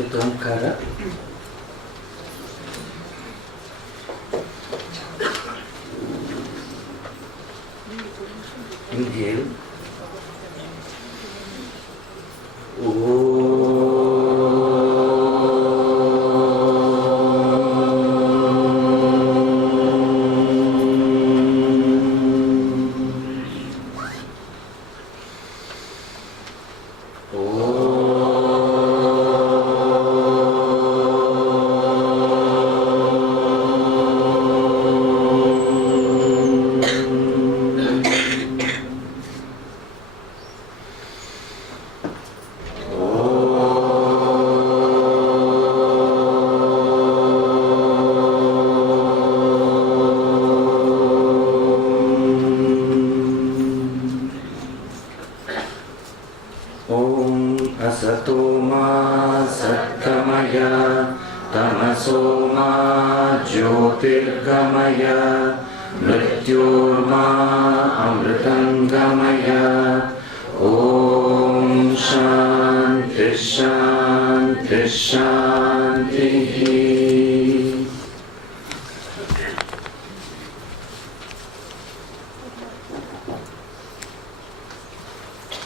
with Omkara. Inhale.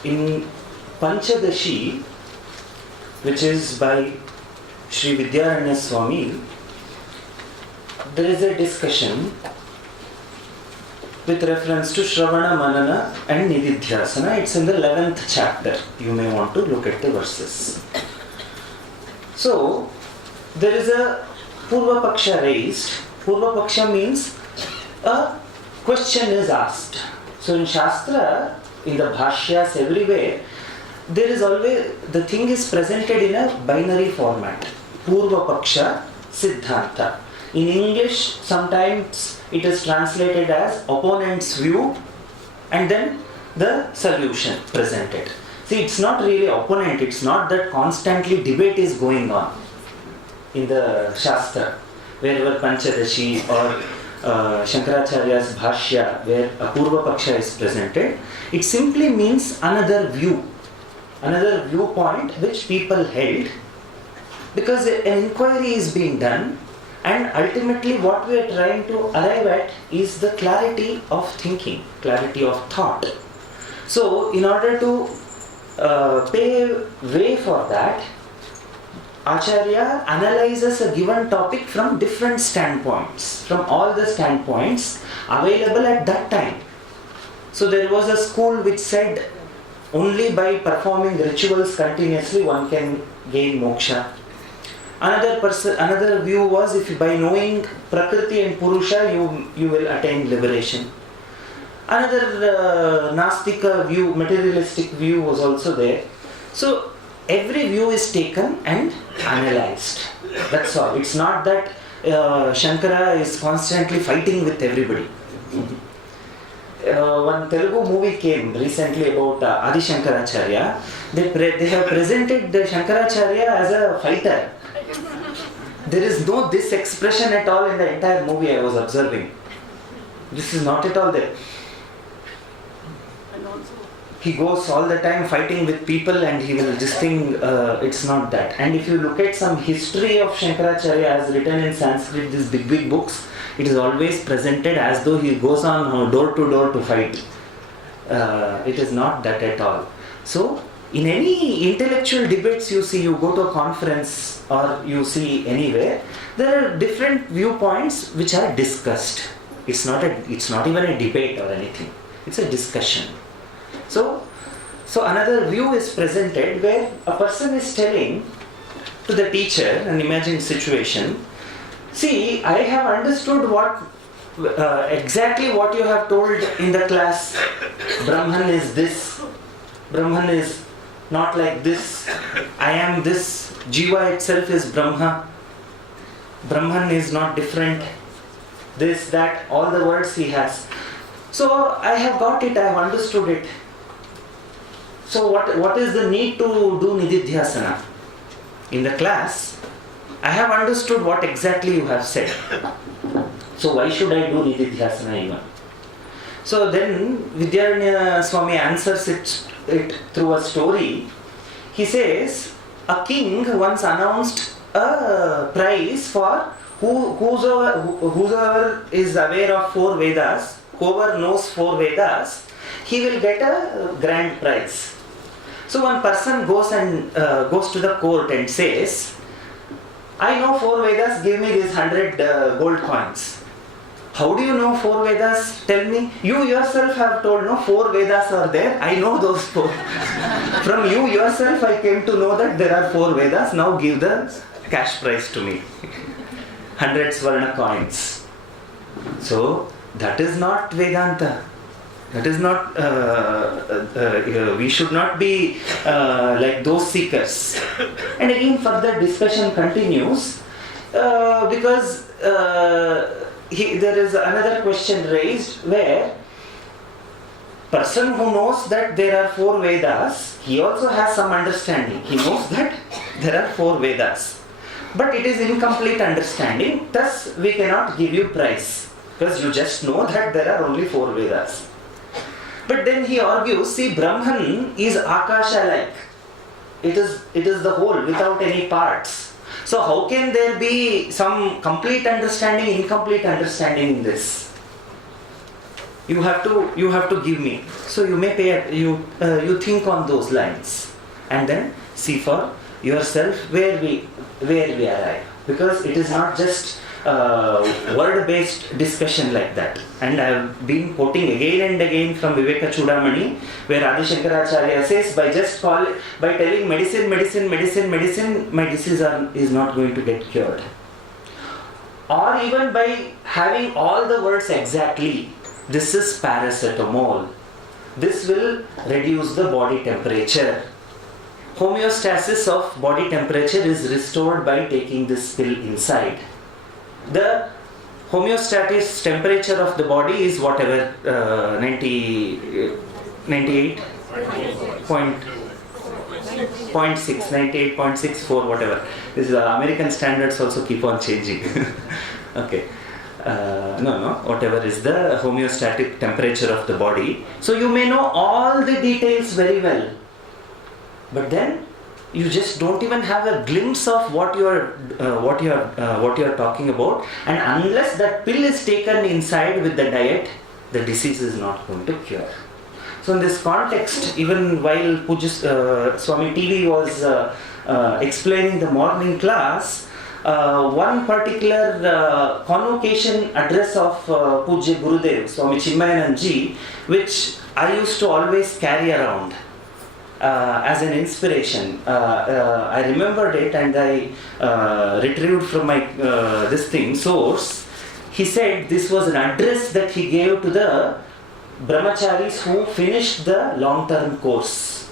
In Panchadashi, which is by Sri Vidyaranya Swami, there is a discussion with reference to Shravana, Manana and Nididhyasana. It's in the 11th chapter. You may want to look at the verses. So, there is a Purva Paksha raised. Purva Paksha means a question is asked. So in Shastra, in the Bhashyas, everywhere, there is always, the thing is presented in a binary format. Purva Paksha, Siddhanta. In English, sometimes it is translated as opponent's view and then the solution presented. See, it's not really opponent, it's not that constantly debate is going on in the Shastra, wherever Panchadashi or Shankaracharya's Bhashya, where a Purva Paksha is presented. It simply means another view, another viewpoint which people held, because an inquiry is being done, and ultimately what we are trying to arrive at is the clarity of thinking, clarity of thought. So in order to pave way for that, Acharya analyzes a given topic from different standpoints, from all the standpoints available at that time. So there was a school which said only by performing rituals continuously one can gain moksha. Another view was if by knowing Prakriti and Purusha you will attain liberation. Another Nastika view, materialistic view was also there. So every view is taken and analyzed. That's all. It's not that Shankara is constantly fighting with everybody. One Telugu movie came recently about Adi Shankaracharya. They have presented the Shankaracharya as a fighter. There is no this expression at all in the entire movie I was observing. This is not at all there. He goes all the time fighting with people and he will this thing, it's not that. And if you look at some history of Shankaracharya as written in Sanskrit, these big books, it is always presented as though he goes on door to door to fight. It is not that at all. So, in any intellectual debates you see, you go to a conference or you see anywhere, there are different viewpoints which are discussed. It's not even a debate or anything. It's a discussion. So another view is presented where a person is telling to the teacher an imagined situation, see, I have understood what exactly what you have told in the class. Brahman is this, Brahman is not like this, I am this, Jiva itself is Brahma, Brahman is not different, this, that, all the words he has. So I have got it, I have understood it. So what is the need to do Nididhyasana? In the class, I have understood what exactly you have said. So why should I do Nididhyasana even? So then Vidyaranya Swami answers it through a story. He says, a king once announced a prize for whosoever is aware of 4 Vedas, whoever knows 4 Vedas, he will get a grand prize. So one person goes to the court and says, I know 4 Vedas, give me these 100 gold coins. How do you know 4 Vedas? Tell me. You yourself have told, no, 4 Vedas are there. I know those 4. From you yourself I came to know that there are 4 Vedas. Now give the cash prize to me. 100 Swarna coins. So that is not Vedanta. That is not, we should not be like those seekers. And again further discussion continues because there is another question raised where person who knows that there are 4 Vedas, he also has some understanding. He knows that there are 4 Vedas. But it is incomplete understanding, thus we cannot give you prize. Because you just know that there are only 4 Vedas. But then he argues, see, Brahman is Akasha-like. It is the whole without any parts. So how can there be some complete understanding, incomplete understanding in this? You have to give me. So you may pay. You think on those lines, and then see for yourself where we arrive. Because it is not just word-based discussion like that. And I have been quoting again and again from Viveka Chudamani, where Adi Shankaracharya says, by telling medicine, my disease is not going to get cured. Or even by having all the words exactly, this is paracetamol. This will reduce the body temperature. Homeostasis of body temperature is restored by taking this pill inside. The homeostatic temperature of the body is whatever, 98.6, 98.64, whatever. This is American standards also keep on changing. Okay. Whatever is the homeostatic temperature of the body. So you may know all the details very well, but then you just don't even have a glimpse of what you are talking about. And unless that pill is taken inside with the diet, the disease is not going to cure. So in this context, even while Swami TV was explaining the morning class, one particular convocation address of Pujya Gurudev, Swami Chinmayanand Ji, which I used to always carry around as an inspiration. I remembered it and I retrieved from my source. He said this was an address that he gave to the brahmacharis who finished the long-term course.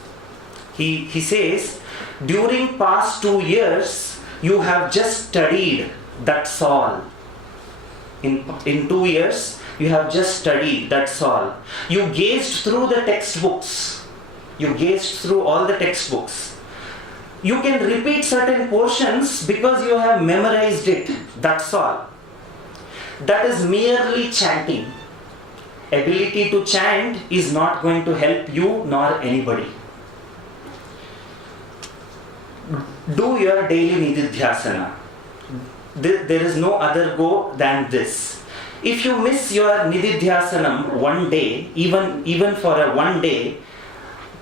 He says, during past 2 years, you have just studied, that's all. In 2 years, you have just studied, that's all. You gazed through the textbooks. You gazed through all the textbooks. You can repeat certain portions because you have memorized it, that's all. That is merely chanting. Ability to chant is not going to help you nor anybody. Do your daily nididhyasana. There is no other go than this. If you miss your nididhyasanam one day, even for a one day,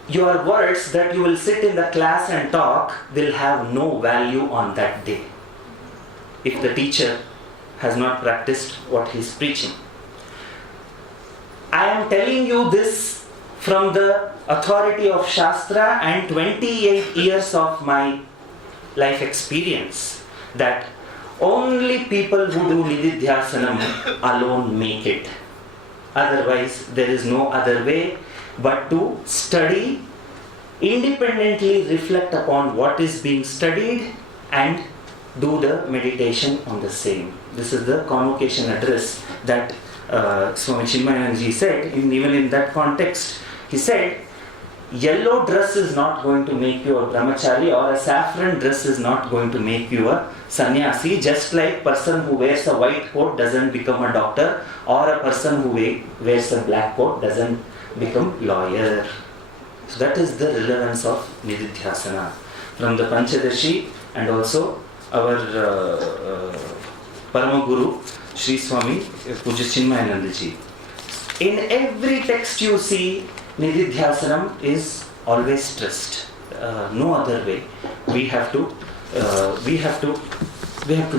your words that you will sit in the class and talk will have no value on that day, if the teacher has not practiced what he is preaching. I am telling you this from the authority of Shastra and 28 years of my life experience, that only people who do nididhyasanam alone make it. Otherwise, there is no other way but to study, independently reflect upon what is being studied and do the meditation on the same. This is the convocation address that Swami Chinmayanand Ji said. Even in that context, he said, yellow dress is not going to make you a brahmachari, or a saffron dress is not going to make you a sannyasi, just like person who wears a white coat doesn't become a doctor, or a person who wears a black coat doesn't become lawyer. So that is the relevance of nididhyasana. from the Panchadashi, and also our Parama Guru, Sri Swami Pujya Chinmayananda Ji. In every text you see, Nididhyasanam is always stressed. No other way. We have to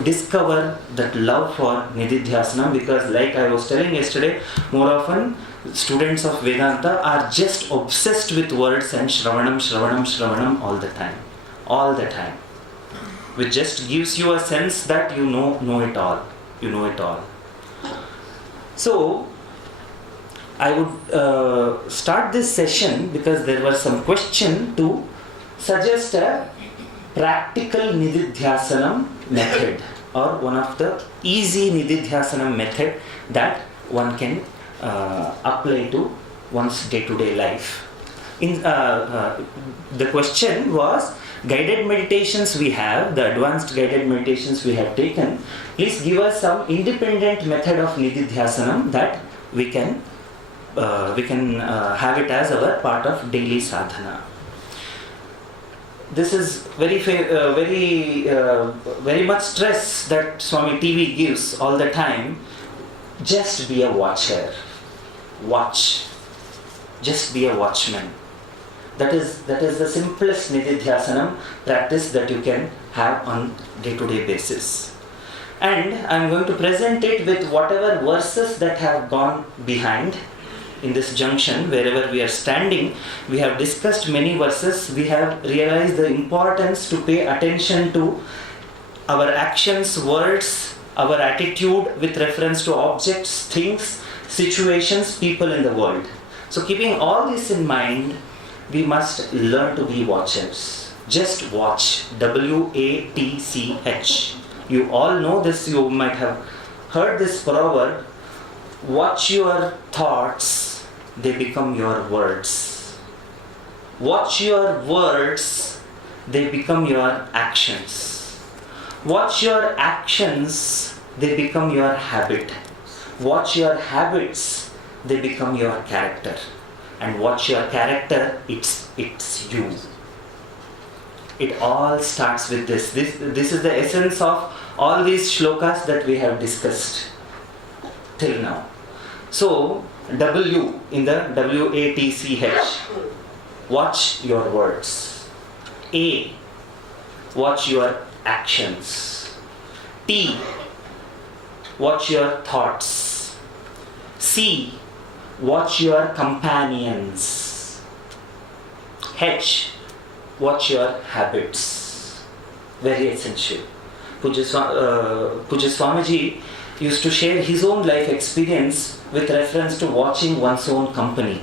discover that love for Nididhyasanam, because like I was telling yesterday, more often students of Vedanta are just obsessed with words and Shravanam all the time. All the time. Which just gives you a sense that you know it all. You know it all. So, I would start this session because there was some question to suggest a practical Nididhyasanam method, or one of the easy Nididhyasanam method that one can apply to one's day-to-day life. The question was, guided meditations we have, the advanced guided meditations we have taken, please give us some independent method of Nididhyasanam that we can have it as our part of daily sadhana. This is very much stress that Swami TV gives all the time. Just be a watcher. Watch. Just be a watchman. That is the simplest Nididhyasanam practice that you can have on day-to-day basis. And I am going to present it with whatever verses that have gone behind. In this junction, wherever we are standing, we have discussed many verses. We have realized the importance to pay attention to our actions, words, our attitude with reference to objects, things, situations, people in the world. So keeping all this in mind, we must learn to be watchers. Just watch. W-A-T-C-H. You all know this, you might have heard this proverb. Watch your thoughts, they become your words. Watch your words, they become your actions. Watch your actions, they become your habit. Watch your habits, they become your character. And watch your character, it's you. It all starts with this. This is the essence of all these shlokas that we have discussed till now. So, W in the W-A-T-C-H. Watch your words. A. Watch your actions. T. Watch your thoughts. C. Watch your companions. H. Watch your habits. Very essential. Pujya Swamiji used to share his own life experience with reference to watching one's own company.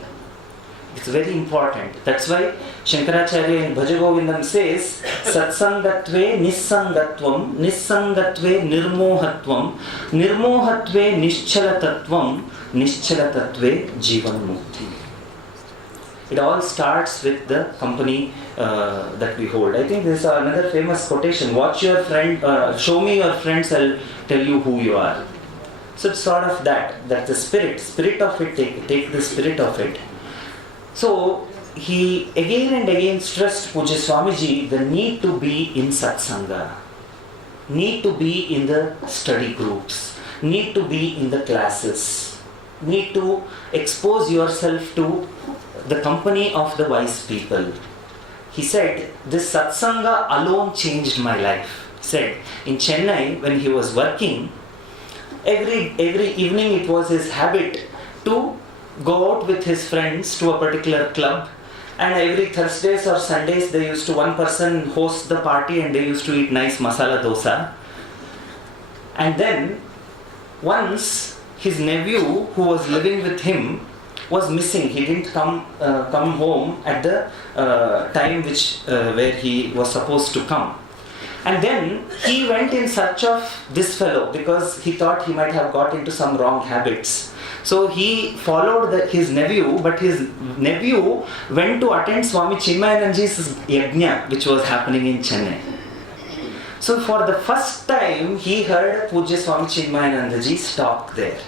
It's very important. That's why Shankaracharya in Bhaja Govindam says, Satsangatve nissangatvam, nissangatve nirmohatvam, nirmohatve nischalatatvam, nischalatatve jivan mukti. It all starts with the company that we hold. I think this is another famous quotation. Watch your friend, show me your friends, I'll tell you who you are. So it's sort of that the spirit of it, take the spirit of it. So he again and again stressed, Pujya Swamiji, the need to be in satsanga, need to be in the study groups, need to be in the classes, need to expose yourself to the company of the wise people. He said, this satsanga alone changed my life. He said, in Chennai, when he was working, every evening it was his habit to go out with his friends to a particular club, and every Thursdays or Sundays they used to, one person host the party and they used to eat nice masala dosa. And then once his nephew who was living with him was missing. He didn't come home at the time where he was supposed to come. And then he went in search of this fellow because he thought he might have got into some wrong habits. So he followed his nephew, but his nephew went to attend Swami Chinmayanandaji's yajna, which was happening in Chennai. So for the first time, he heard Pujya Swami Chinmayanandaji's talk there.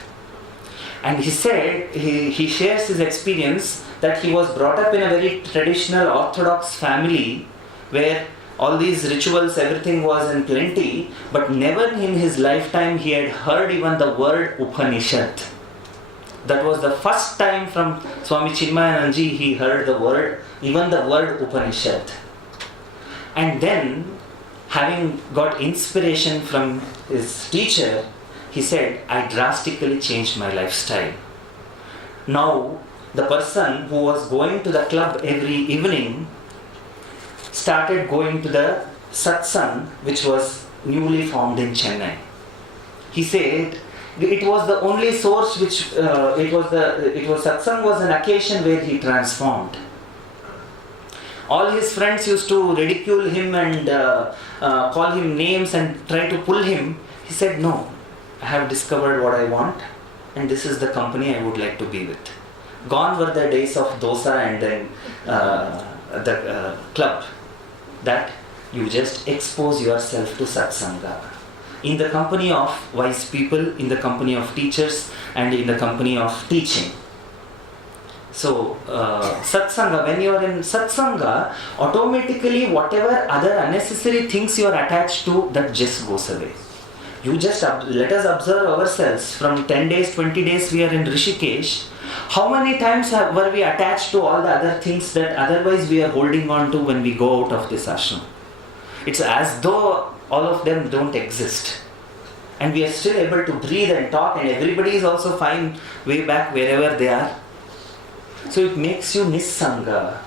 And he said, he shares his experience that he was brought up in a very traditional orthodox family where all these rituals, everything was in plenty, but never in his lifetime he had heard even the word Upanishad. That was the first time from Swami Chinmayanandaji he heard the word, even the word Upanishad. And then, having got inspiration from his teacher, he said, I drastically changed my lifestyle. Now, the person who was going to the club every evening started going to the Satsang, which was newly formed in Chennai. He said it was the only source which Satsang was an occasion where he transformed. All his friends used to ridicule him and call him names and try to pull him. He said, no, I have discovered what I want and this is the company I would like to be with. Gone were the days of dosa and then the club. That you just expose yourself to Satsanga. In the company of wise people, in the company of teachers and in the company of teaching. So, Satsanga, when you are in Satsanga, automatically whatever other unnecessary things you are attached to, that just goes away. You just, let us observe ourselves. From 10 days, 20 days we are in Rishikesh. How many times were we attached to all the other things that otherwise we are holding on to when we go out of this ashram? It's as though all of them don't exist. And we are still able to breathe and talk and everybody is also fine way back wherever they are. So it makes you Nissanga,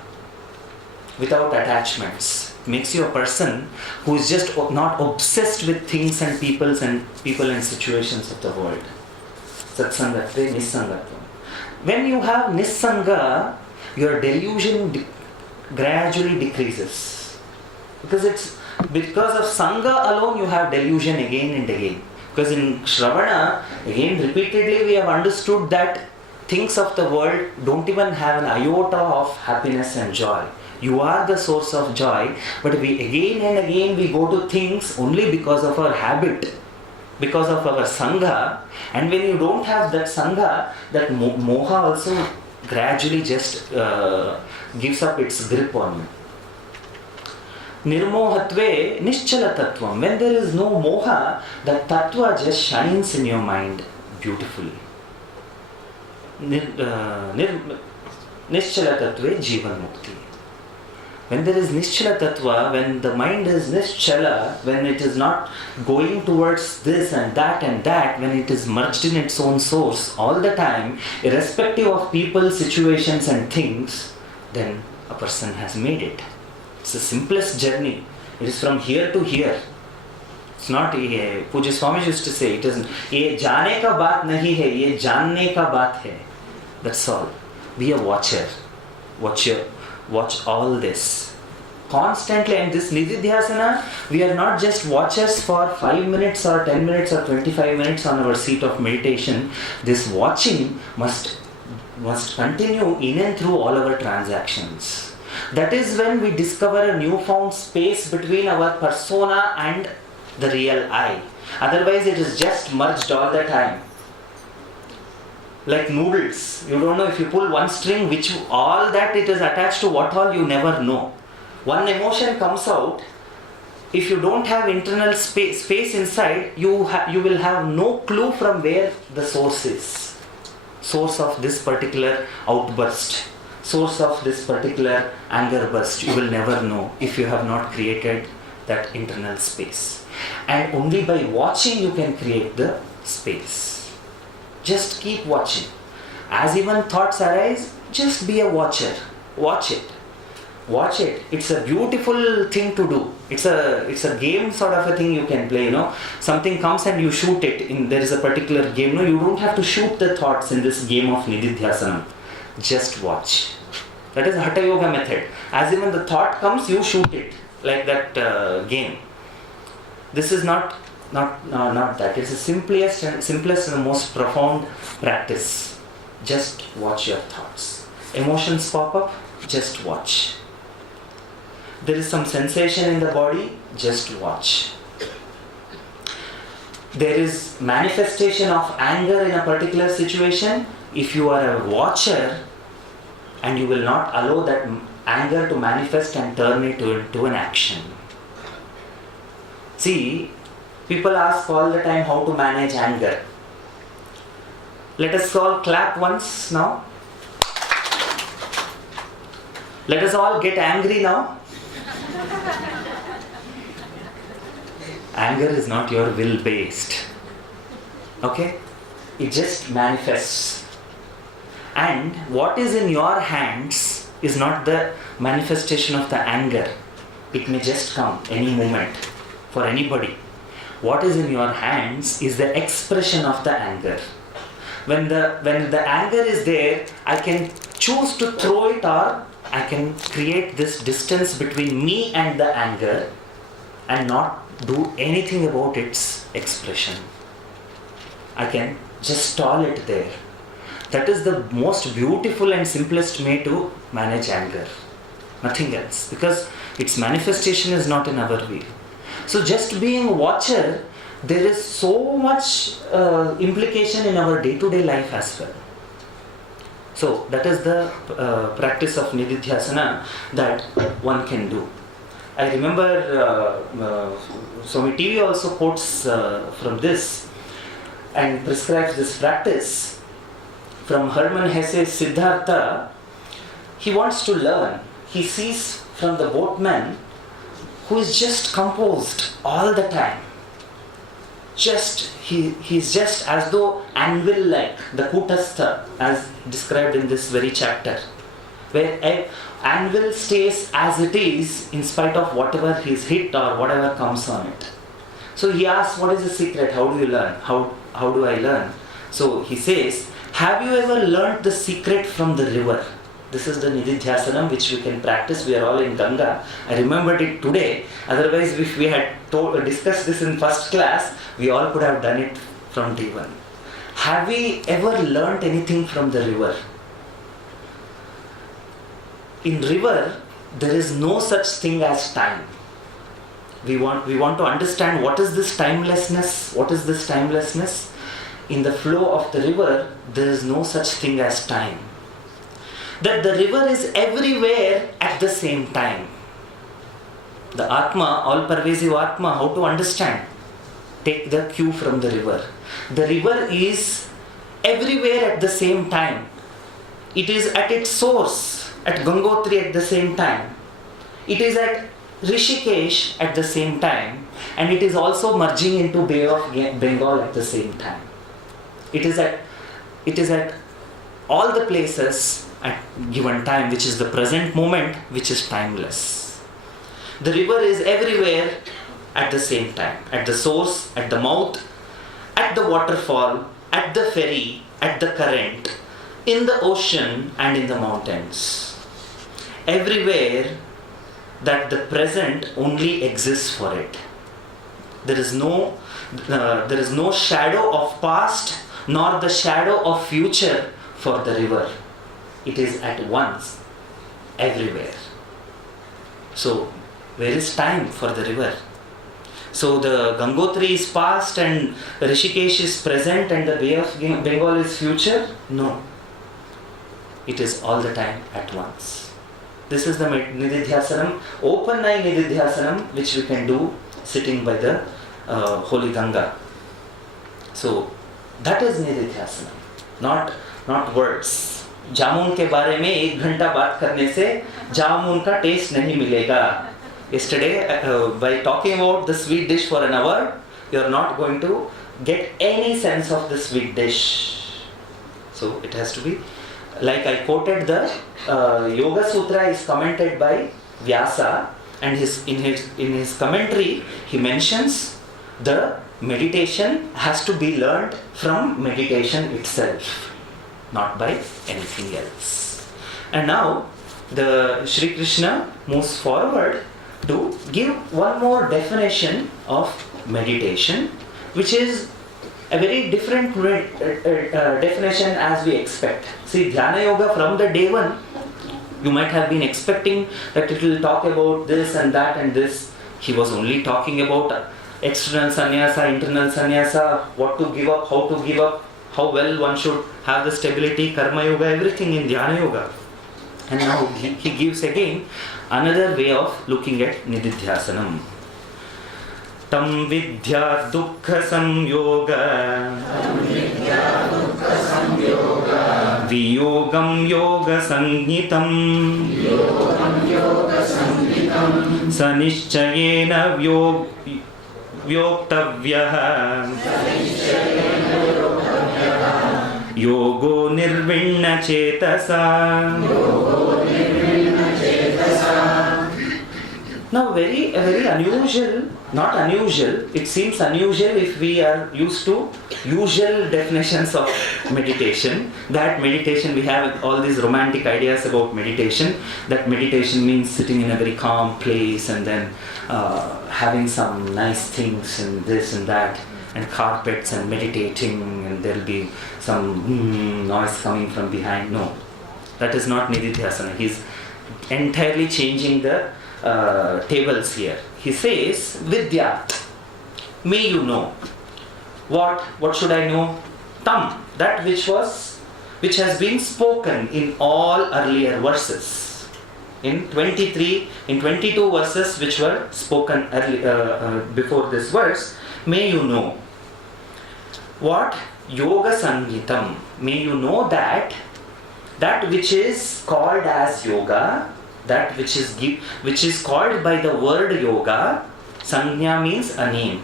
without attachments. It makes you a person who is just not obsessed with things and people and situations of the world. Satsangatve Nissangatvam. When you have Nissanga, your delusion gradually decreases. Because of Sangha alone you have delusion again and again. Because in Shravana, again repeatedly we have understood that things of the world don't even have an iota of happiness and joy. You are the source of joy, but we again and again we go to things only because of our habit, because of our Sangha. And when you don't have that Sangha, that moha also gradually just gives up its grip on you. Nirmohatve nischala tattvam. When there is no moha, the tattva just shines in your mind beautifully. Nischala tattve jivan mukti. When there is nischala tattva, when the mind is nischala, when it is not going towards this and that, when it is merged in its own source all the time, irrespective of people, situations and things, then a person has made it. It's the simplest journey. It is from here to here. It's not, Puja Swami used to say, it isn't, ye jaane ka baat nahi hai, ye janne ka baat hai. That's all. Be a watcher. Watch all this. Constantly, and this Nididhyasana, we are not just watchers for 5 minutes or 10 minutes or 25 minutes on our seat of meditation. This watching must continue in and through all our transactions. That is when we discover a newfound space between our persona and the real I. Otherwise, it is just merged all the time. Like noodles. You don't know if you pull one string, which all that it is attached to what all, you never know. One emotion comes out. If you don't have internal space inside, you will have no clue from where the source is. Source of this particular outburst. Source of this particular anger burst. You will never know if you have not created that internal space. And only by watching you can create the space. Just keep watching. As even thoughts arise, just be a watcher. Watch it. It's a beautiful thing to do. It's a game sort of a thing you can play, Something comes and you shoot it. There is a particular game. No, you don't have to shoot the thoughts in this game of Nididhyasana. Just watch. That is Hatha Yoga method. As even the thought comes, you shoot it. Like that game. This is not that. It's the simplest and most profound practice. Just watch your thoughts. Emotions pop up, just watch. There is some sensation in the body, just watch. There is manifestation of anger in a particular situation. If you are a watcher and you will not allow that anger to manifest and turn it into an action. See, people ask all the time how to manage anger. Let us all clap once now. Let us all get angry now. Anger is not your will based. Okay? It just manifests. And what is in your hands is not the manifestation of the anger. It may just come any moment for anybody. What is in your hands is the expression of the anger. When the anger is there, I can choose to throw it, or I can create this distance between me and the anger and not do anything about its expression. I can just stall it there. That is the most beautiful and simplest way to manage anger. Nothing else. Because its manifestation is not in our will. So just being a watcher, there is so much implication in our day-to-day life as well. So that is the practice of nididhyasana that one can do. I remember Swami TV also quotes from this and prescribes this practice from Hermann Hesse's Siddhartha. He wants to learn. He sees from the boatman who is just composed all the time. He's just as though anvil-like, the kutastha, as described in this very chapter, where anvil stays as it is in spite of whatever he's hit or whatever comes on it. So he asks, what is the secret? How do you learn? How do I learn? So he says, have you ever learnt the secret from the river? This is the nididhyasanam which we can practice. We are all in Ganga. I remembered it today. Otherwise, if we had discussed this in first class, we all could have done it from day one. Have we ever learnt anything from the river? In river, there is no such thing as time. We want to understand what is this timelessness. What is this timelessness? In the flow of the river, there is no such thing as time. That the river is everywhere at the same time. The Atma, all-pervasive Atma, how to understand? Take the cue from the river. The river is everywhere at the same time. It is at its source, at Gangotri at the same time. It is at Rishikesh at the same time. And it is also merging into Bay of Bengal at the same time. It is at all the places at given time, which is the present moment, which is timeless. The river is everywhere at the same time, at the source, at the mouth, at the waterfall, at the ferry, at the current, in the ocean and in the mountains. Everywhere that the present only exists for it. There is no shadow of past nor the shadow of future for the river. It is at once, everywhere. So, where is time for the river? So the Gangotri is past and Rishikesh is present and the Bay of Bengal is future? No. It is all the time at once. This is the nididhyasanam, open eye nididhyasanam, which we can do sitting by the holy Ganga. So that is nididhyasanam, not words. जामुन के बारे में 1 घंटा बात करने से जामुन का test नहीं मिलेगा. Yesterday, by talking about the sweet dish for an hour, you are not going to get any sense of the sweet dish. So it has to be, like I quoted, the Yoga Sutra is commented by Vyasa, and in his commentary he mentions the meditation has to be learned from meditation itself, not by anything else. And now the Shri Krishna moves forward to give one more definition of meditation, which is a very different definition as we expect. See, Dhyana Yoga from the day one, you might have been expecting that it will talk about this and that and this. He was only talking about external sannyasa, internal sannyasa, what to give up, how well one should have the stability, karma yoga, everything in Dhyana Yoga. And now he gives again another way of looking at nididhyasanam. Tam vidya dukkha samyoga viyogam yoga sangitam sanishchayena vyoktavyaha yogo nirvinna chetasa. Now very unusual, not unusual, it seems unusual if we are used to usual definitions of meditation. That meditation, we have all these romantic ideas about meditation, that meditation means sitting in a very calm place and then having some nice things and this and that and carpets and meditating and there will be some noise coming from behind. No, that is not Nididhyasana. He is entirely changing the tables here. He says, Vidya, may you know. What should I know? Tam, that which has been spoken in all earlier verses. In 22 verses which were spoken before this verse, may you know. What? Yoga Sangitam. May you know that which is called as yoga, that which is called by the word yoga. Sanya means a name.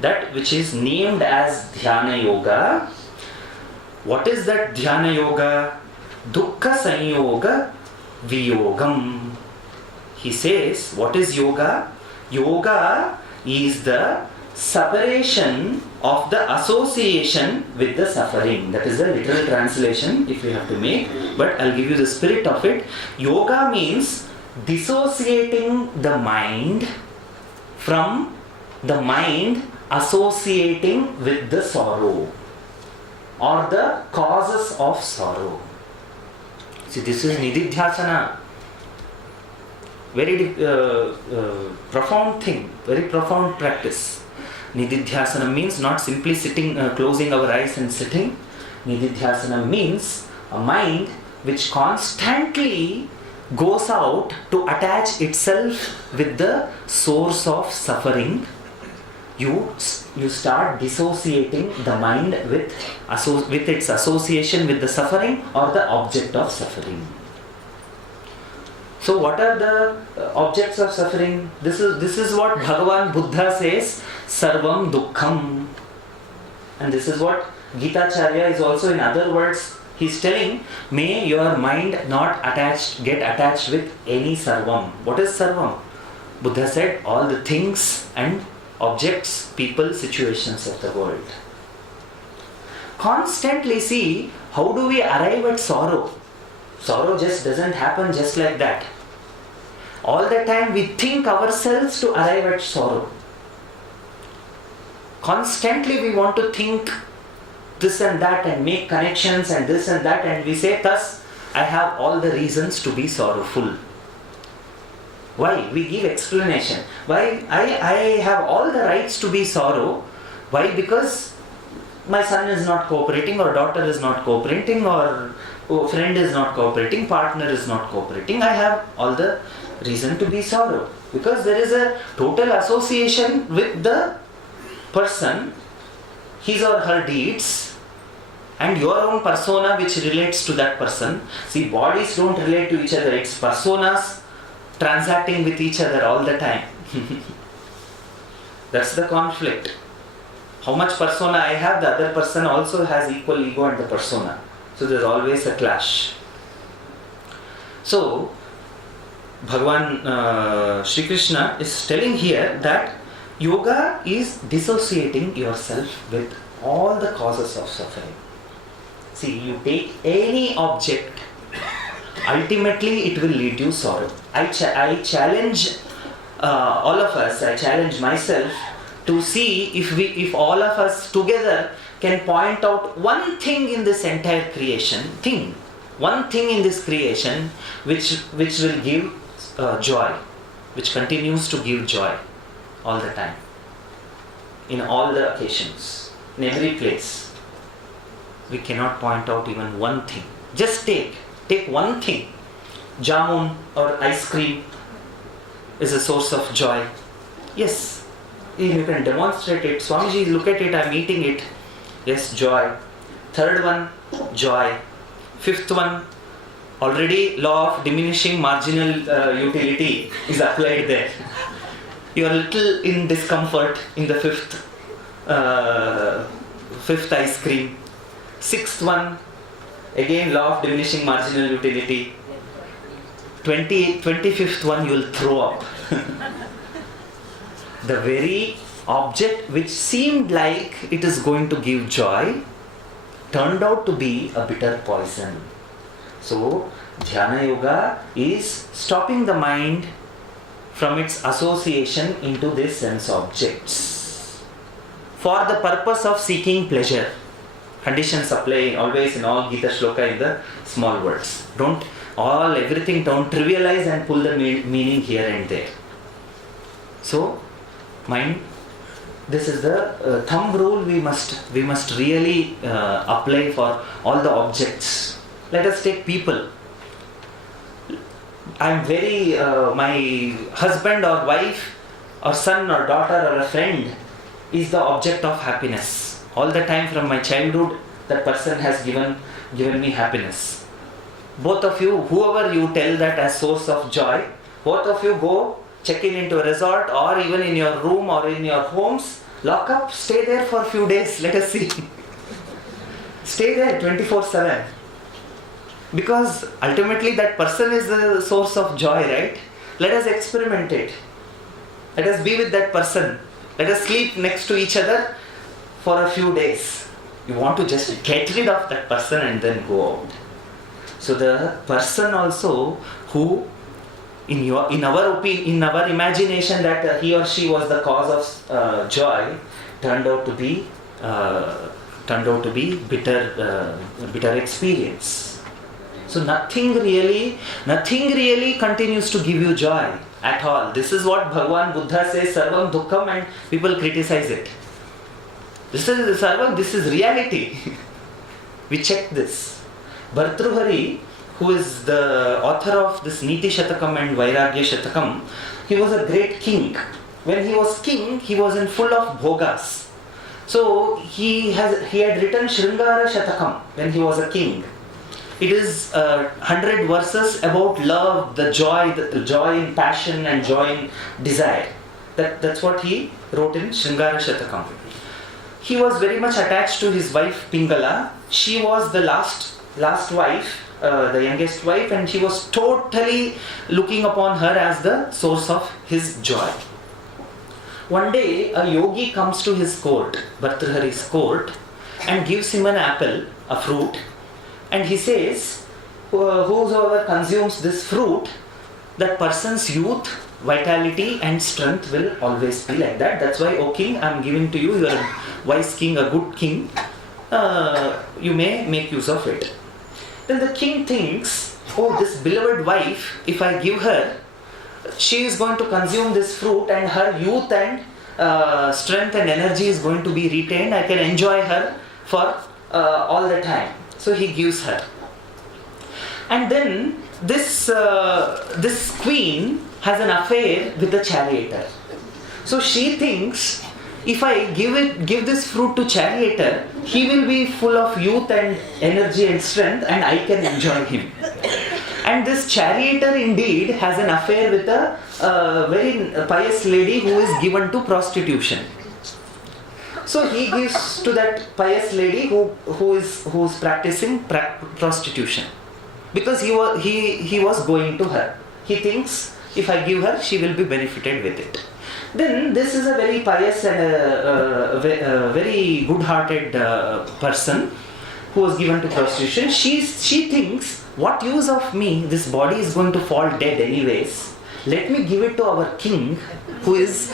That which is named as Dhyana Yoga. What is that Dhyana Yoga? Dukkha Sanyoga Viyogam. He says, what is yoga? Yoga is the separation of the association with the suffering. That is the literal translation if we have to make, but I'll give you the spirit of it. Yoga means dissociating the mind from the mind associating with the sorrow or the causes of sorrow. See, this is Nididhyasana. Very profound thing, very profound practice. Nididhyasana means not simply sitting, closing our eyes and sitting. Nididhyasana means a mind which constantly goes out to attach itself with the source of suffering. You start dissociating the mind with its association with the suffering or the object of suffering. So what are the objects of suffering? This is what Bhagavan Buddha says, Sarvam Dukkham. And this is what Gita Charya is also, in other words, he is telling, may your mind not get attached with any Sarvam. What is Sarvam? Buddha said, all the things and objects, people, situations of the world. Constantly see, how do we arrive at sorrow? Sorrow just doesn't happen just like that. All the time we think ourselves to arrive at sorrow. Constantly we want to think this and that and make connections and this and that, and we say, thus I have all the reasons to be sorrowful. Why? We give explanation. Why? I have all the rights to be sorrow. Why? Because my son is not cooperating, or daughter is not cooperating, or friend is not cooperating, partner is not cooperating. I have all the reason to be sorrow. Because there is a total association with the person, his or her deeds, and your own persona which relates to that person. See, bodies don't relate to each other. It's personas transacting with each other all the time. That's the conflict. How much persona I have, the other person also has equal ego and the persona. So there's always a clash. So, Bhagavan Shri Krishna is telling here that yoga is dissociating yourself with all the causes of suffering. See, you take any object, ultimately it will lead you sorrow. I challenge all of us, I challenge myself to see if all of us together can point out one thing in this entire creation, one thing in this creation which will give joy, which continues to give joy all the time, in all the occasions, in every place. We cannot point out even one thing. Just take one thing. Jamun or ice cream is a source of joy. Yes, You can demonstrate it. Swamiji, look at it, I'm eating it. Yes, joy. Third one, joy. Fifth one, already law of diminishing marginal utility is applied there. You are a little in discomfort in the fifth ice cream. Sixth one, again law of diminishing marginal utility. 25th one, you will throw up. The very object which seemed like it is going to give joy turned out to be a bitter poison. So, Dhyana Yoga is stopping the mind from its association into these sense objects for the purpose of seeking pleasure. Conditions apply always in all Gita shloka in the small words. Don't trivialize and pull the meaning here and there. So, mind, this is the thumb rule we must really apply for all the objects. Let us take people. My husband or wife or son or daughter or a friend is the object of happiness. All the time from my childhood, that person has given me happiness. Both of you, whoever you tell that as source of joy, both of you go check in into a resort or even in your room or in your homes, lock up, stay there for a few days, let us see. Stay there 24/7. Because ultimately that person is the source of joy, right? Let us experiment it. Let us be with that person. Let us sleep next to each other for a few days. You want to just get rid of that person and then go out. So the person also who in our imagination that he or she was the cause of joy turned out to be bitter experience. So nothing really continues to give you joy at all. This is what Bhagavan Buddha says, Sarvam Dukkham, and people criticize it. This is Sarvam, this is reality. We check this. Bhartruhari, who is the author of this Niti Shatakam and Vairagya Shatakam, he was a great king. When he was king, he was in full of bhogas. So he had written Sringara Shatakam when he was a king. It is 100 verses about love, the joy in passion and joy in desire. That's what he wrote in Sringara Shatakam. He was very much attached to his wife Pingala. She was the last wife, the youngest wife, and he was totally looking upon her as the source of his joy. One day, a yogi comes to his court, Bhartrihari's court, and gives him an apple, a fruit, and he says, whosoever consumes this fruit, that person's youth, vitality and strength will always be like that. That's why, O king, I am giving to you, you are a wise king, a good king, you may make use of it. Then the king thinks, oh, this beloved wife, if I give her, she is going to consume this fruit and her youth and strength and energy is going to be retained. I can enjoy her for all the time. So he gives her. And then this queen has an affair with the charioteer. So she thinks, if I give this fruit to charioteer, he will be full of youth and energy and strength and I can enjoy him. And this charioteer indeed has an affair with a very pious lady who is given to prostitution. So he gives to that pious lady who is practicing prostitution, because he was going to her. He thinks, if I give her, she will be benefited with it. Then this is a very pious and very good-hearted person who was given to prostitution. She thinks, what use of me? This body is going to fall dead anyways. Let me give it to our king, who is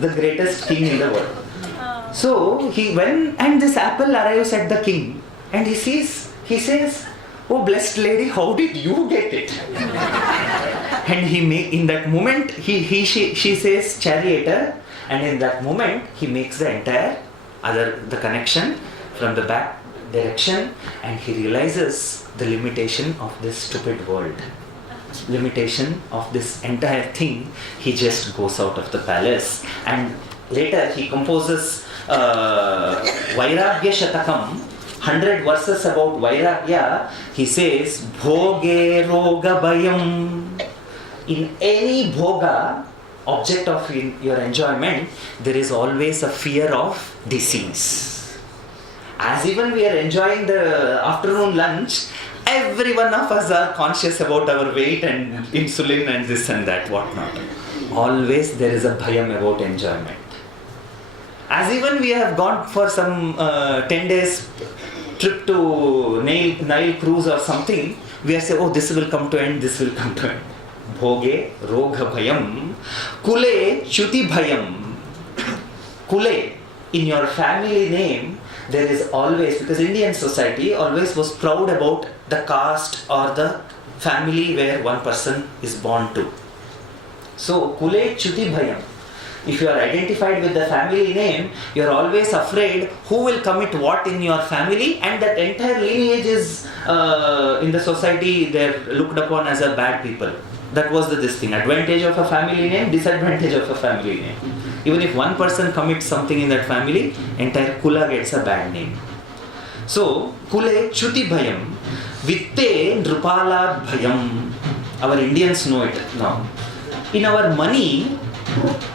the greatest king in the world. So and this apple arrives at the king, and he says, oh blessed lady, how did you get it? And in that moment, she says charioteer, and in that moment he makes the entire the connection from the back direction, and he realizes the limitation of this stupid world. limitation of this entire thing, he just goes out of the palace. And later he composes Vairagya Shatakam, 100 verses about Vairagya. He says, Bhoge Roga Bhayam. In any bhoga, object of your enjoyment, there is always a fear of disease. As even we are enjoying the afternoon lunch, every one of us are conscious about our weight and insulin and this and that, whatnot. Always there is a bhayam about enjoyment. As even we have gone for some 10 days trip to Nile cruise or something, we are saying, oh, this will come to end, this will come to end. Bhoge Rogha Bhayam, Kule Chuti Bhayam. Kule, in your family name, there is always, because Indian society always was proud about the caste or the family where one person is born to. So, Kule Chuti Bhayam. If you are identified with the family name, you are always afraid who will commit what in your family, and that entire lineage is in the society they are looked upon as a bad people. That was this thing. Advantage of a family name, disadvantage of a family name. Even if one person commits something in that family, entire Kula gets a bad name. So, Kule Chuti Bhayam, Vitte Nrupala Bhayam. Our Indians know it now. In our money,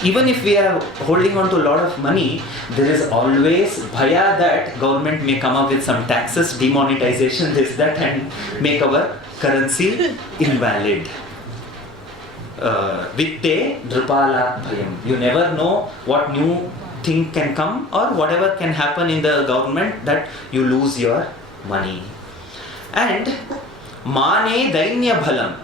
even if we are holding on to a lot of money, there is always bhaya that government may come up with some taxes, demonetization, this, that, and make our currency invalid. Vitte Drupala Bhayam. You never know what new thing can come or whatever can happen in the government that you lose your money. And Mane Dainya Bhalam.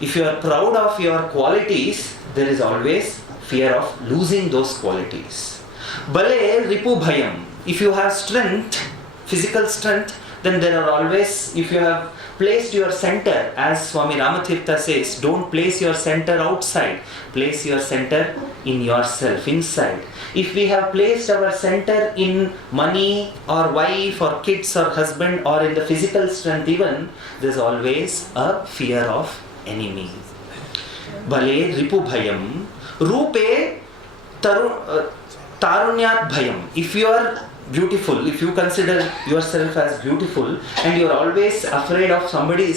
If you are proud of your qualities, there is always fear of losing those qualities. Bale Ripu Bhayam. If you have strength, physical strength, then there are always, if you have placed your center, as Swami Ramatirtha says, don't place your center outside, place your center in yourself, inside. If we have placed our center in money or wife or kids or husband or in the physical strength even, there's always a fear of enemy. Bale Ripu Bhayam, Rupe Tarunyat Bhayam. If you are beautiful, if you consider yourself as beautiful and you are always afraid of somebody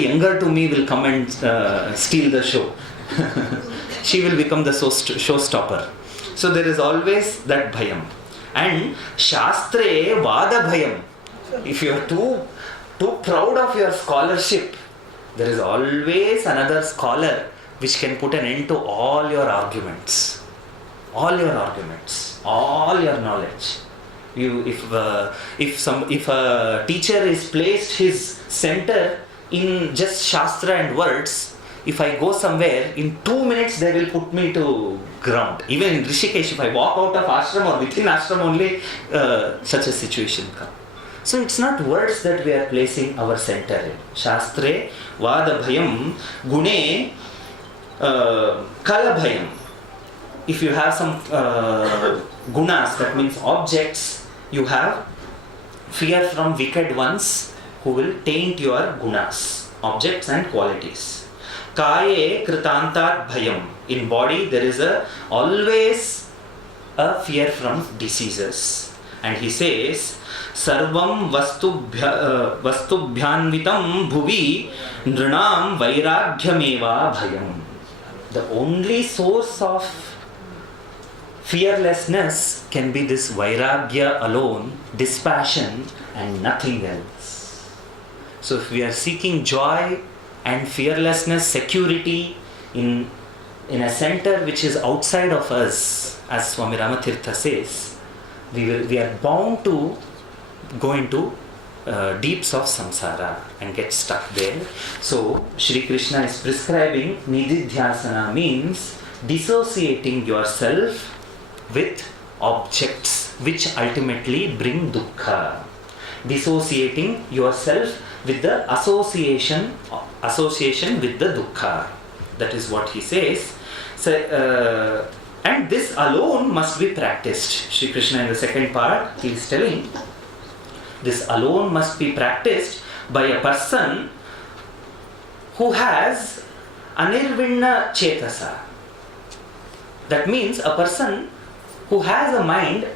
younger to me will come and steal the show. She will become the showstopper. So there is always that bhayam. And Shastre Vada Bhayam. If you are too proud of your scholarship, there is always another scholar which can put an end to all your arguments. All your arguments, all your knowledge. If a teacher is placed his center in just Shastra and words, if I go somewhere, in 2 minutes they will put me to ground. Even in Rishikesh, if I walk out of ashram or within ashram only, such a situation comes. So it's not words that we are placing our center in. Shastre Vada Bhayam, Gune Kala Bhayam. If you have some gunas, that means objects, you have fear from wicked ones who will taint your gunas, objects and qualities. Kaye Kritantat Bhayam. In body there is always a fear from diseases. And he says, Sarvam Vastubhyanvitam Bhuvi Nrinam Vairagyameva Bhayam. The only source of fearlessness can be this vairagya alone, dispassion and nothing else. So if we are seeking joy and fearlessness, security in a center which is outside of us, as Swami Ramatirtha says, we are bound to go into deeps of samsara and get stuck there. So Shri Krishna is prescribing nididhyasana, means dissociating yourself with objects which ultimately bring dukkha. Dissociating yourself with the association with the dukkha. That is what he says. So, and this alone must be practiced. Shri Krishna in the second part, he is telling, this alone must be practiced by a person who has anirvinna chetasa. That means a person who has a mind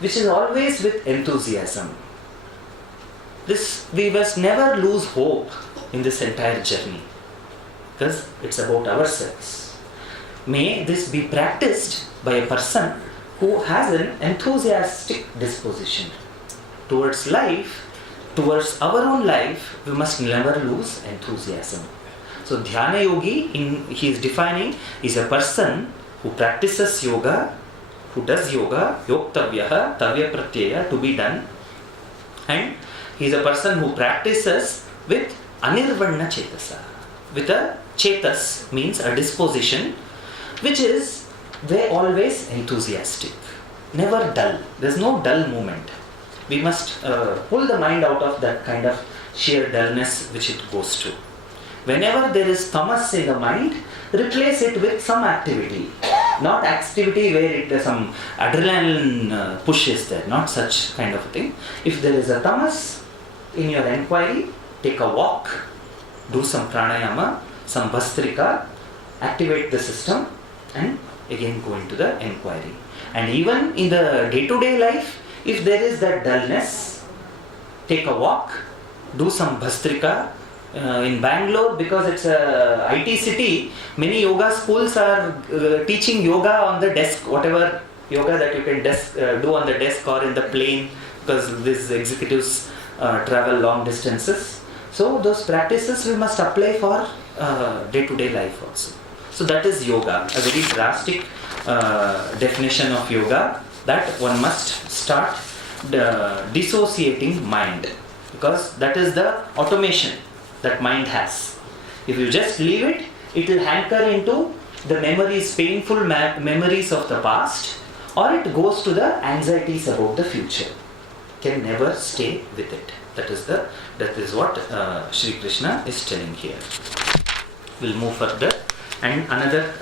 which is always with enthusiasm. This, we must never lose hope in this entire journey, because it's about ourselves. May this be practiced by a person who has an enthusiastic disposition towards life, towards our own life. We must never lose enthusiasm. So Dhyana Yogi, he is defining, is a person who practices yoga, who does yoga, yoktavyaha, tavya pratyaya, to be done, and he is a person who practices with anirvanna chetasa, with a chetas, means a disposition which is always enthusiastic, never dull. There is no dull moment. We must pull the mind out of that kind of sheer dullness which it goes to. Whenever there is tamas in the mind, replace it with some activity. Not activity where some adrenaline push is there, not such kind of a thing. If there is a tamas in your inquiry, take a walk, do some pranayama, some bhastrika, activate the system, and again go into the inquiry. And even in the day-to-day life, if there is that dullness, take a walk, do some bhastrika. In Bangalore, because it's a IT city, many yoga schools are teaching yoga on the desk, whatever yoga that you can do on the desk or in the plane, because these executives travel long distances. So those practices we must apply for day-to-day life also. So that is yoga, a very drastic definition of yoga, that one must start dissociating mind, because that is the automation that mind has. If you just leave it, it will hanker into the memories, painful memories of the past, or it goes to the anxieties about the future. Can never stay with it. That is what Shri Krishna is telling here. We'll move further. And another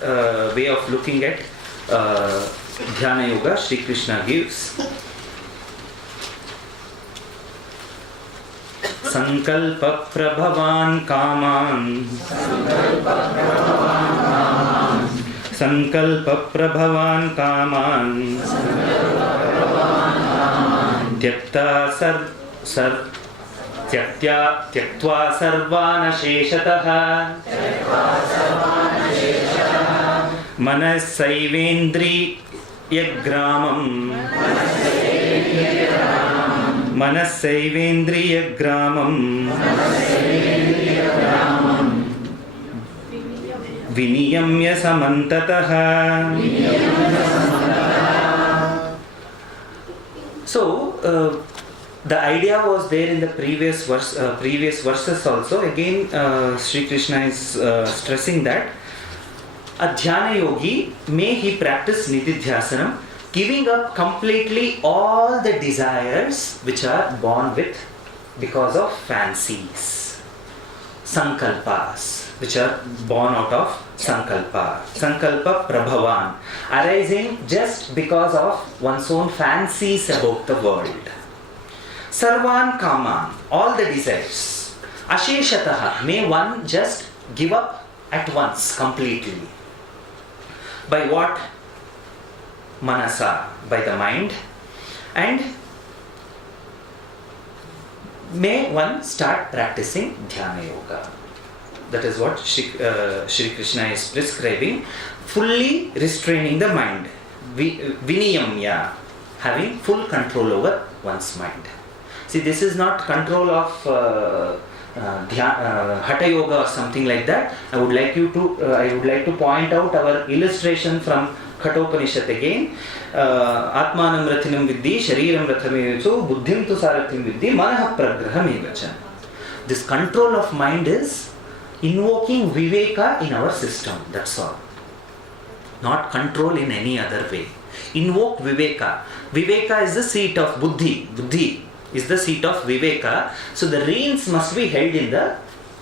way of looking at Dhyana Yoga, Shri Krishna gives. संकल्प प्रभवान कामान, संकल्प प्रभवान कामान, त्यक्त्वा सर्वान् शेषतः, मनस्सैवेन्द्रियग्रामम् विनियम्य समन्ततः. So the idea was there in the previous verses also. Again Sri Krishna is stressing that a Dhyana Yogi, may he practice Nididhyasanam, giving up completely all the desires which are born with because of fancies, sankalpas, which are born out of sankalpa, sankalpa prabhavan, arising just because of one's own fancies about the world. Sarvan kaman, all the desires. Asheshataha, may one just give up at once completely. By what? Manasa, by the mind. And may one start practicing Dhyana Yoga. That is what Shri Krishna is prescribing. Fully restraining the mind. Viniyamya, having full control over one's mind. See, this is not control of Hatha Yoga or something like that. I would like to point out our illustration from Khathopanishad again. Atmanam rathinam viddhi, shariram rathamevacho, buddhim tu sarathim viddhi, manah pragrahamevacha. This control of mind is invoking viveka in our system, that's all. Not control in any other way. Invoke viveka. Viveka is the seat of buddhi. Buddhi is the seat of viveka. So the reins must be held in the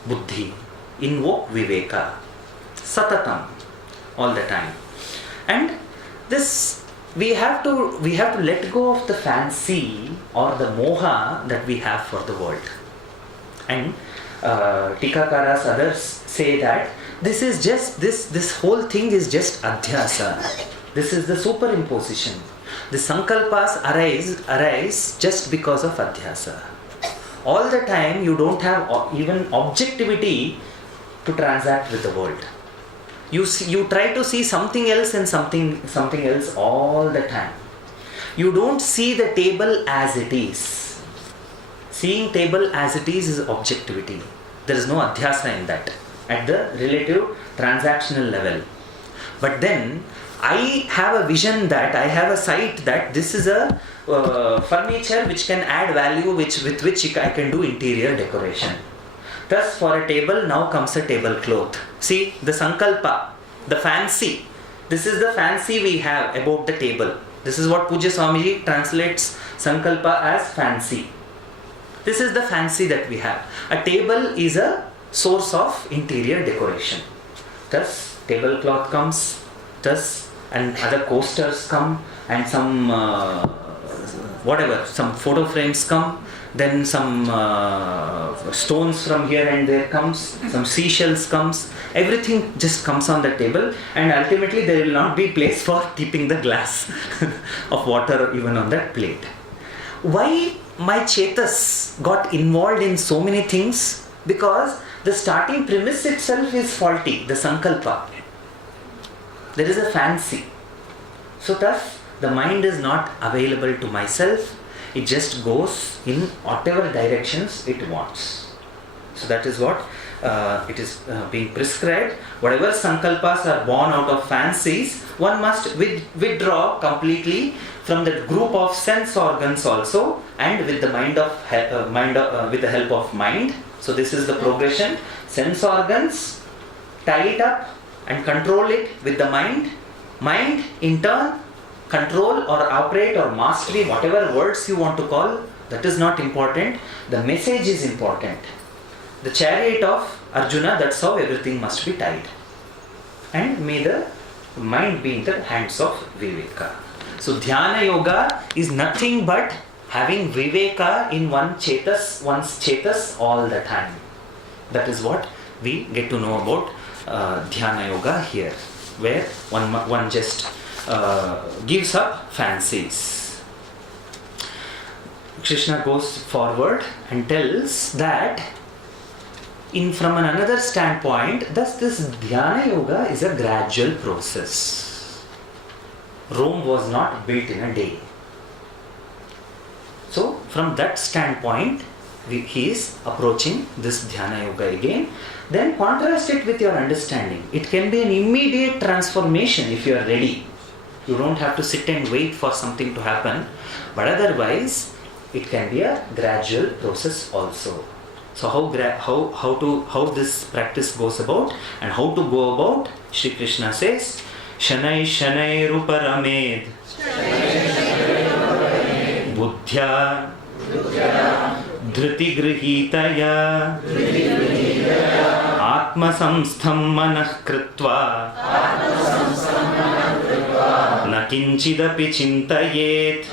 buddhi. Invoke viveka. Satatam. All the time. And this, we have to let go of the fancy or the moha that we have for the world. And Tikakaras, others say that this is just, this whole thing is just adhyasa. This is the superimposition. The sankalpas arise just because of adhyasa. All the time you don't have even objectivity to transact with the world. You try to see something else and something else all the time. You don't see the table as it is. Seeing table as it is objectivity. There is no adhyasa in that at the relative transactional level. But then I have a vision that, I have a sight that this is a furniture which can add value, with which I can do interior decoration. Thus for a table now comes a tablecloth. See the sankalpa, the fancy. This is the fancy we have about the table. This is what Pujya Swamiji translates sankalpa as fancy. This is the fancy that we have. A table is a source of interior decoration. Thus tablecloth comes, thus and other coasters come, and some some photo frames come, then some stones from here and there comes, some seashells comes, everything just comes on the table, and ultimately there will not be place for keeping the glass of water even on that plate. Why my Chetas got involved in so many things? Because the starting premise itself is faulty, the sankalpa. There is a fancy. So thus the mind is not available to myself. It just goes in whatever directions it wants. So that is what it is being prescribed. Whatever sankalpas are born out of fancies, one must withdraw completely from the group of sense organs also, and with the with the help of mind. So this is the progression. Sense organs, tie it up and control it with the mind. Mind in turn control or operate or mastery, whatever words you want to call, that is not important. The message is important. The chariot of Arjuna, that's how everything must be tied. And may the mind be in the hands of Viveka. So Dhyana Yoga is nothing but having Viveka in one's Chetas all the time. That is what we get to know about Dhyana Yoga here, where one just gives up fancies. Krishna goes forward and tells that from another standpoint, thus this Dhyana Yoga is a gradual process. Rome was not built in a day. So from that standpoint, he is approaching this Dhyana Yoga again. Then contrast it with your understanding. It can be an immediate transformation if you are ready. You don't have to sit and wait for something to happen. But otherwise, it can be a gradual process also. So how this practice goes about and how to go about, Shri Krishna says, Shanai Shanai Ruparamed Buddhya Dhriti Grihitaya Atma Samstham Manah Kritva Na Kinchidapi Chintayet